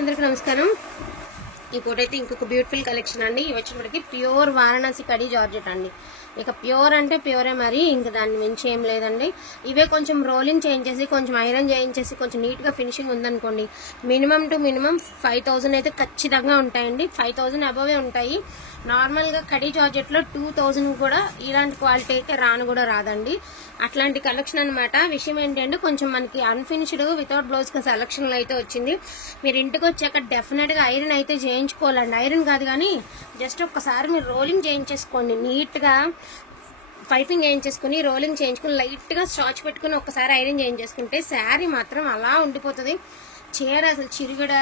అందరికీ నమస్కారం. ఇంకోటైతే ఇంకొక బ్యూటిఫుల్ కలెక్షన్ అండి. ఇవి వచ్చేప్పటికి ప్యూర్ వారణాసి కడీ జార్జెట్ అండి. ఇక ప్యూర్ అంటే ప్యూరే, మరి ఇంకా దాన్ని మించి ఏం లేదండి. ఇవే కొంచెం రోలింగ్ చేయించేసి కొంచెం ఐరన్ చేయించేసి కొంచెం నీట్ గా ఫినిషింగ్ ఉందనుకోండి, మినిమం టు మినిమం 5000 అయితే ఖచ్చితంగా ఉంటాయండి. 5000 అబోవే ఉంటాయి. నార్మల్ గా కడీ జార్జెట్ లో 2000 కూడా ఇలాంటి క్వాలిటీ అయితే రాను కూడా రాదండి. అట్లాంటి కలెక్షన్ అనమాట. విషయం ఏంటంటే కొంచెం మనకి అన్ఫినిష్డ్ వితౌట్ బ్లౌజ్ సెలక్షన్ లో అయితే వచ్చింది. మీరు ఇంటికి వచ్చాక డెఫినెట్ గా ఐరన్ అయితే చేయించుకోవాలండి. ఐరన్ కాదు కానీ జస్ట్ ఒక్కసారి మీరు రోలింగ్ చేయించేసుకోండి. నీట్ గా పైపింగ్ వేయించేసుకుని రోలింగ్ చేయించుకుని లైట్ గా స్టార్చ్ పెట్టుకుని ఒక్కసారి ఐరన్ చేయించేసుకుంటే శారీ మాత్రం అలా ఉండిపోతుంది. చీర అసలు చిరుగడ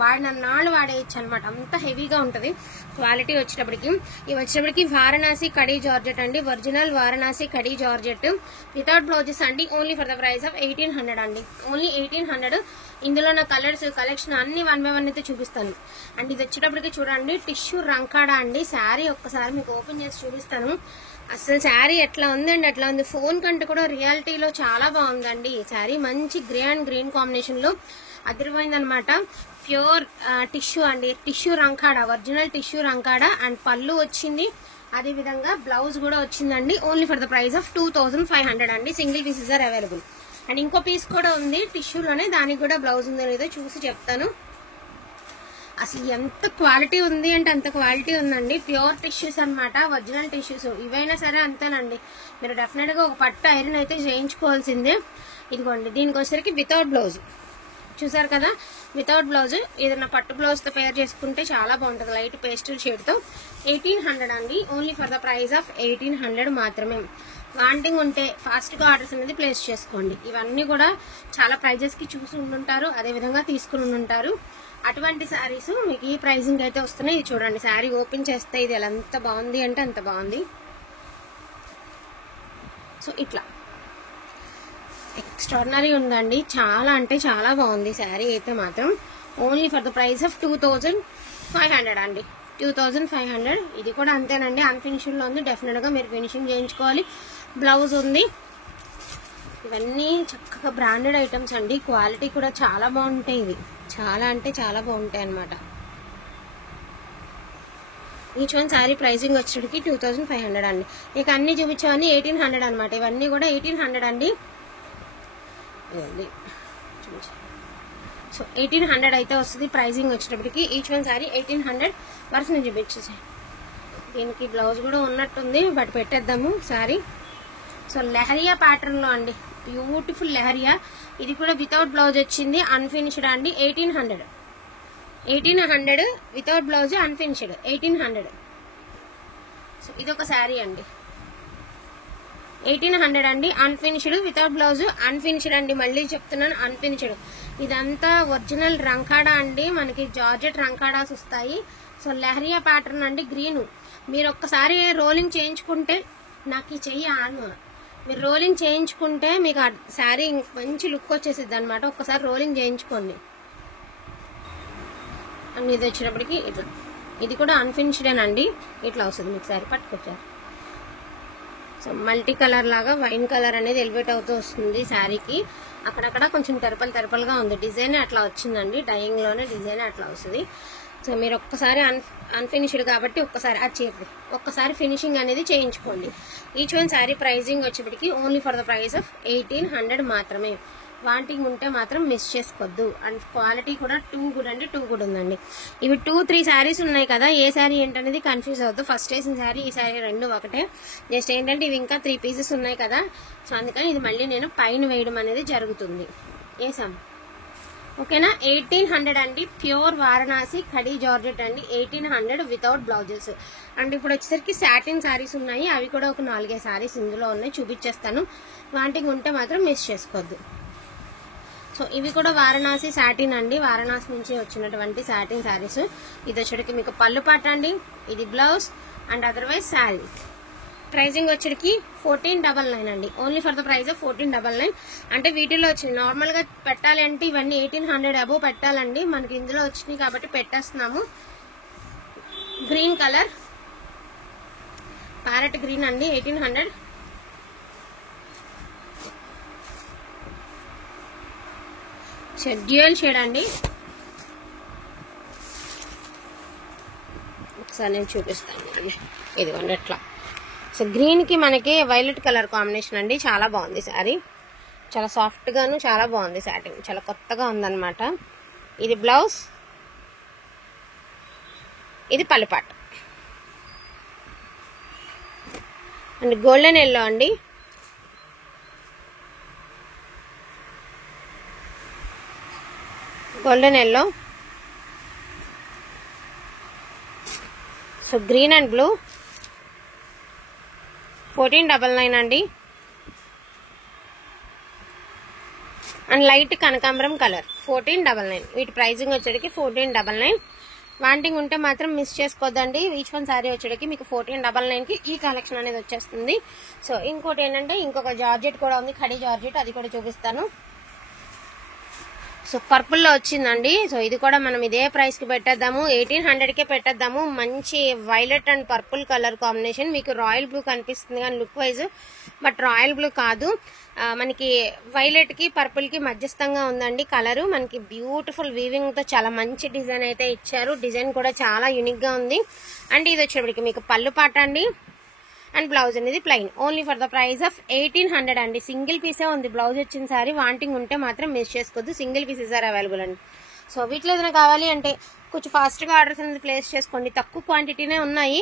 వాడిన నాళ్ళు వాడేయచ్చు అనమాట. అంత హెవీగా ఉంటది క్వాలిటీ. వచ్చేటప్పటికి ఇవి వచ్చేటప్పటికి వారణాసి కడీ జార్జెట్ అండి. Original Varanasi kadi georgette without blouses అండి. Only for the price of 1800 అండి. ఓన్లీ 1800. ఇందులో నా కలర్స్ కలెక్షన్ అన్ని 1 by 1 అయితే చూపిస్తాను. అండ్ ఇది వచ్చేటప్పటికి చూడండి టిష్యూ రంకాడా అండి. శారీ ఒక్కసారి మీకు ఓపెన్ చేసి చూపిస్తాను. అసలు శారీ ఎట్లా ఉందండి, ఎట్లా ఉంది. ఫోన్ కంటే కూడా రియాలిటీలో చాలా బాగుందండి. శారీ మంచి గ్రే అండ్ గ్రీన్ కాంబినేషన్ లో అదిరిపోయిందనమాట. ప్యూర్ టిష్యూ అండి. టిష్యూ రంకాడా, ఒరిజినల్ టిష్యూ రంకాడా. అండ్ పళ్ళు వచ్చింది, అదే విధంగా బ్లౌజ్ కూడా వచ్చిందండి. Only for the price of 2500 అండి. Single pieces are available. And ఇంకో పీస్ కూడా ఉంది టిష్యూలోనే, దానికి కూడా బ్లౌజ్ ఉందో లేదో చూసి చెప్తాను. అసలు ఎంత క్వాలిటీ ఉంది అంటే అంత క్వాలిటీ ఉందండి. ప్యూర్ టిష్యూస్ అనమాట, ఒరిజినల్ టిష్యూస్. ఇవైనా సరే అంతేనండి. మీరు డెఫినెట్ గా ఒక పట్టు ఐరన్ అయితే చేయించుకోవాల్సిందే. ఇదిగోండి దీనికి వచ్చేసరికి వితౌట్ బ్లౌజ్ చూసారు కదా, వితౌట్ బ్లౌజ్. ఏదైనా పట్టు బ్లౌజ్ తో పేర్ చేసుకుంటే చాలా బాగుంటుంది, లైట్ పేస్టల్ షేడ్ తో. 1800 అండి. Only for the price of 1800 మాత్రమే. వాంటింగ్ ఉంటే ఫాస్ట్ గా ఆర్డర్స్ అనేది ప్లేస్ చేసుకోండి. ఇవన్నీ కూడా చాలా ప్రైజెస్ కి చూసి ఉండుంటారు, అదే విధంగా తీసుకుని ఉండుంటారు. అటువంటి శారీస్ మీకు ఈ ప్రైజింగ్ అయితే వస్తున్నాయి. ఇది చూడండి, శారీ ఓపెన్ చేస్తే ఇది ఎలా ఎంత బాగుంది అంటే అంత బాగుంది. సో ఇట్లా ఎక్స్ట్రాడినరీ ఉందండి. చాలా అంటే చాలా బాగుంది శారీ అయితే మాత్రం. Only for the price of 2500 అండి. 2500. ఇది కూడా అంతేనండి, అన్ఫినిషింగ్ లో ఉంది. డెఫినెట్ గా మీరు ఫినిషింగ్ చేయించుకోవాలి. బ్లౌజ్ ఉంది. ఇవన్నీ చక్కగా బ్రాండెడ్ ఐటమ్స్ అండి. క్వాలిటీ కూడా చాలా బాగుంటాయి. ఇవి చాలా అంటే చాలా బాగుంటాయి అనమాట. ఈచ్ వన్ శారీ ప్రైసింగ్ వచ్చేటికి 2500 అండి. ఇక అన్ని చూపించామని 1800 అనమాట. ఇవన్నీ కూడా 1800 అండి. సో 1800 అయితే వస్తుంది ప్రైసింగ్ వచ్చేటప్పటికి. ఈచ్ వన్ శారీ 1800 వరకు నేను చూపించేసాను. దీనికి బ్లౌజ్ కూడా ఉన్నట్టుంది, బట్ పెట్టేద్దాము శారీ. సో లెహరియా ప్యాటర్న్ లో అండి, బ్యూటిఫుల్ లెహరియా. ఇది కూడా వితౌట్ బ్లౌజ్ వచ్చింది, అన్ఫినిష్డ్ అండి. 1800 వితౌట్ బ్లౌజ్, అన్ఫినిష్డ్ 1800. సో ఇది ఒక శారీ అండి. 1800 అండి. అన్ఫినిష్డ్ వితౌట్ బ్లౌజ్, అన్ఫినిష్డ్ అండి. మళ్ళీ చెప్తున్నాను, అన్ఫినిష్డ్. ఇదంతా ఒరిజినల్ రంకాడా అండి. మనకి జార్జెట్ రంకాడాస్ వస్తాయి. సో లెహరియా ప్యాటర్న్ అండి, గ్రీన్. మీరు ఒక్కసారి రోలింగ్ చేయించుకుంటే, నాకు ఈ చెయ్యి మీరు రోలింగ్ చేయించుకుంటే మీకు ఆ శారీ మంచి లుక్ వచ్చేసిద్ది అనమాట. ఒక్కసారి రోలింగ్ చేయించుకోండి. అండ్ ఇది వచ్చేటప్పటికి ఇట్లా, ఇది కూడా అన్ఫినిష్డ్ అండి. ఇట్లా వస్తుంది మీకు శారీ పట్టుకొచ్చారు. సో మల్టీ కలర్ లాగా వైన్ కలర్ అనేది ఎలివేట్ అవుతూ వస్తుంది శారీకి. అక్కడక్కడ కొంచెం తెరపలుగా ఉంది. డిజైన్ అట్లా వచ్చిందండి, డైయింగ్ లోనే డిజైన్ అట్లా వస్తుంది. సో మీరు ఒక్కసారి అన్ఫినిష్డ్ కాబట్టి ఒక్కసారి ఫినిషింగ్ అనేది చేయించుకోండి. ఈచ్ వన్ శారీ ప్రైజింగ్ వచ్చేప్పటికి only for the price of 1800 మాత్రమే. వాంటింగ్ ఉంటే మాత్రం మిస్ చేసుకోవద్దు. అండ్ క్వాలిటీ కూడా టూ గుడ్ అండి, టూ గుడ్ ఉందండి. ఇవి 2-3 శారీస్ ఉన్నాయి కదా, ఏ శారీ ఏంటనేది కన్ఫ్యూజ్ అవ్వద్దు. ఫస్ట్ వేసిన శారీ ఈ శారీ రెండు ఒకటే. జస్ట్ ఏంటంటే ఇవి ఇంకా 3 పీసెస్ ఉన్నాయి కదా, సో అందుకని ఇది మళ్ళీ నేను పైన వేయడం అనేది జరుగుతుంది. వేసాం ఓకేనా. 1800 అండి. ప్యూర్ వారణాసి కడీ జార్జెట్ అండి. 1800 వితౌట్ బ్లౌజెస్. అండ్ ఇప్పుడు వచ్చేసరికి సాటిన్ శారీస్ ఉన్నాయి. అవి కూడా ఒక 4-5 శారీస్ ఇందులో ఉన్నాయి, చూపించేస్తాను. వాంటింగ్ ఉంటే మాత్రం మిస్ చేసుకోవద్దు. సో ఇవి కూడా వారణాసి సాటిన్ అండి. వారణాసి నుంచి వచ్చినటువంటి సాటిన్ శారీస్. ఇది వచ్చేటికి మీకు పళ్ళు పాట అండి, ఇది blouse and otherwise sari. Pricing వచ్చేటికి 1499 అండి. Only for the price of 1499. అంటే వీటిలో వచ్చింది నార్మల్ గా పెట్టాలి అంటే ఇవన్నీ 1800 అబోవ్ పెట్టాలండి. మనకి ఇందులో వచ్చినాయి కాబట్టి పెట్టేస్తున్నాము. గ్రీన్ కలర్, ప్యారెట్ గ్రీన్ అండి. 1800. డ్యూయల్ షేడ్ అండి. ఒకసారి నేను చూపిస్తాను. ఇదిగోండి ఎట్లా. సో గ్రీన్కి మనకి వైలెట్ కలర్ కాంబినేషన్ అండి. చాలా బాగుంది శారీ, చాలా సాఫ్ట్గాను చాలా బాగుంది. సాటిన్ చాలా కొత్తగా ఉందన్నమాట. ఇది బ్లౌజ్, ఇది పల్లుపాటు అండ్ గోల్డెన్ ఎల్లో అండి. Golden yellow, so green and blue 1499 అండి. అండ్ లైట్ కనకాంబరం కలర్ 1499. వీటి ప్రైజింగ్ వచ్చేటికి 1499. వాంటింగ్ ఉంటే మాత్రం మిస్ చేసుకోవద్దండి. ఈచ్ వన్ శారీ వచ్చేటికి మీకు 1499కి ఈ కలెక్షన్ అనేది వచ్చేస్తుంది. సో ఇంకోటి ఏంటంటే ఇంకొక జార్జెట్ కూడా ఉంది, ఖడీ జార్జెట్, అది కూడా చూపిస్తాను. సో పర్పుల్లో వచ్చిందండి. సో ఇది కూడా మనం ఇదే ప్రైస్కి పెట్టేద్దాము, 1800కే పెట్టేద్దాము. మంచి violet and purple colour combination. మీకు రాయల్ బ్లూ కనిపిస్తుంది కానీ look wise, but royal blue కాదు, మనకి వైలెట్కి పర్పుల్కి మధ్యస్థంగా ఉందండి కలరు. మనకి బ్యూటిఫుల్ వీవింగ్తో చాలా మంచి డిజైన్ అయితే ఇచ్చారు. డిజైన్ కూడా చాలా యూనిక్గా ఉంది. అండ్ ఇది వచ్చేప్పటికి మీకు పళ్ళు పాట అండి. అండ్ బ్లౌజ్ అనేది plain, only for the price of 1800 అండి. సింగిల్ పీసే ఉంది బ్లౌజ్ వచ్చిన సారీ. వాంటింగ్ ఉంటే మాత్రం మిస్ చేసుకోవద్దు, సింగిల్ పీసెస్ ఆర్ అవైలబుల్ అండి. సో వీటిలో ఏదైనా కావాలి అంటే కొంచెం ఫాస్ట్గా ఆర్డర్స్ అనేది ప్లేస్ చేసుకోండి. తక్కువ క్వాంటిటీనే ఉన్నాయి.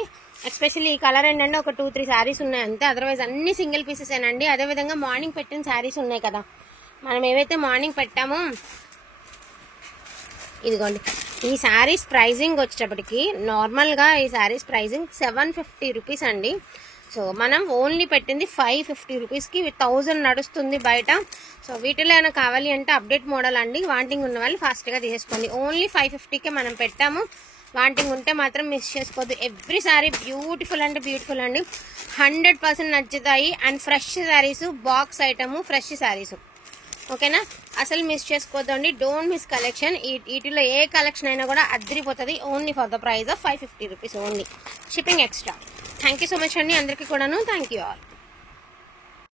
ఎస్పెషల్లీ ఈ కలర్ ఏంటంటే ఒక 2-3 శారీస్ ఉన్నాయి అంతే, అదర్వైజ్ అన్ని సింగిల్ పీసెసేనండి. అదేవిధంగా మార్నింగ్ పెట్టిన శారీస్ ఉన్నాయి కదా, మనం ఏవైతే మార్నింగ్ పెట్టామో ఇదిగోండి. ఈ శారీస్ ప్రైజింగ్ వచ్చేటప్పటికి నార్మల్గా ఈ శారీస్ ప్రైజింగ్ 750 రూపీస్ అండి. సో మనం ఓన్లీ పెట్టింది 550 రూపీస్కి. 1000 నడుస్తుంది బయట. సో వీటిలో ఏమైనా కావాలి అంటే అప్డేట్ మోడల్ అండి. వాంటింగ్ ఉన్న వాళ్ళు ఫాస్ట్గా తీసేసుకోండి. ఓన్లీ 550కే మనం పెట్టాము. వాంటింగ్ ఉంటే మాత్రం మిస్ చేసుకోవద్దు. ఎవ్రీ శారీ బ్యూటిఫుల్ అంటే బ్యూటిఫుల్ అండి, 100% నచ్చుతాయి. అండ్ ఫ్రెష్ శారీస్, బాక్స్ ఐటము, ఫ్రెష్ శారీస్, ఓకేనా? అసలు మిస్ చేసుకోవద్దండి. Don't miss collection. వీటిలో ఏ కలెక్షన్ అయినా కూడా అద్దరిపోతుంది. Only for the price of 550 rupees only, shipping extra. Thank you so much అండి అందరికీ కూడాను. Thank you all.